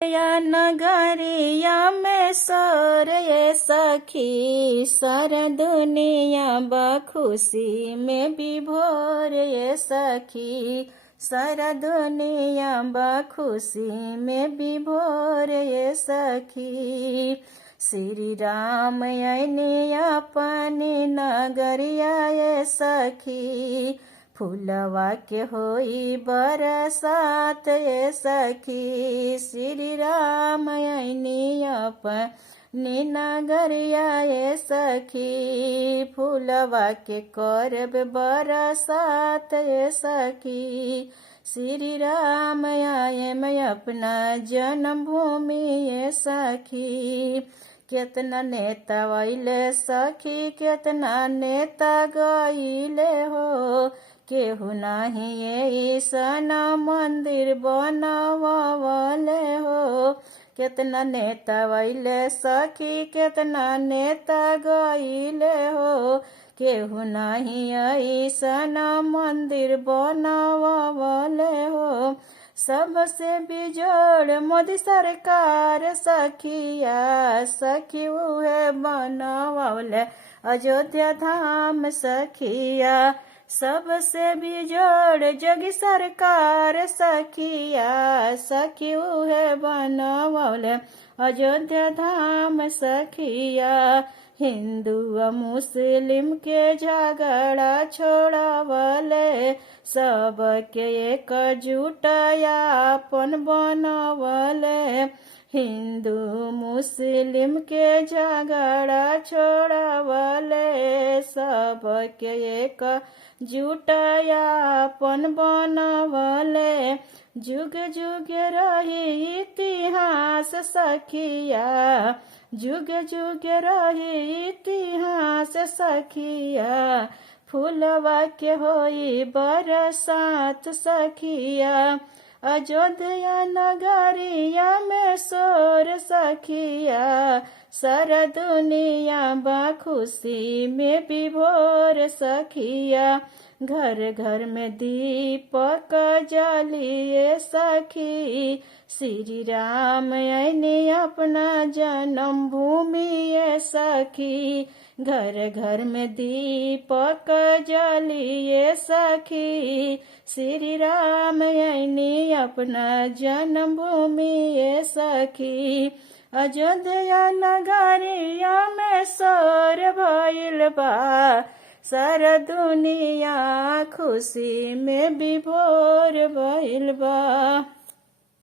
या नगरिया में सोर ये सखी, सारा दुनिया बखुशी में विभोर ये सखी, सारा दुनिया बखुशी में विभोर ये सखी। श्री राम आइने अपनी नगरिया ये सखी, फूलवा के होई बरसात ये सखी। श्री राम आइने अपनी नगरिया ये सखी, फूलवा के करब बरसात ये सखी। श्री राम आए मैं अपना जन्मभूमि ये सखी। केतना नेता वैले सखी, केतना नेता गईले हो, केहू नाही ऐसन मंदिर बनवले हो। केतना नेता वैले सखी, केतना नेता गईले हो, केहू नाही ऐसन मंदिर बनवले हो। सबसे बिजोड़ मोदी सरकार सखिया, सखी उहे बनवले अयोध्या धाम सखिया। सबसे बिजोड़ जोगी सरकार सखिया, सखी उहे बनवले अयोध्या धाम सखिया। हिंदू व मुस्लिम के झगड़ा छोड़वले, सबके एकजुट आपन बनवले। हिंदू मुस्लिम के झगड़ा छोड़वले, सबके एकजुट आपन बनवले। जुग जुग रही इतिहास सखिया, जुग जुग रही इतिहास सखिया। फूलवा के होई बरसात सखिया, अयोध्या नगरिया में सोर सखिया। सारा दुनिया बखुशी में विभोर सखिया, घर घर में दीपक जलिए सखी। श्री राम आइने अपना जन्मभूमि ये सखी, घर घर में दीपक जलिए सखी। श्री राम आइने अपना जन्मभूमि ये सखी। अयोध्या नगरिया में सोर भइल बा, सारा दुनिया खुशी में विभोर भइल बा।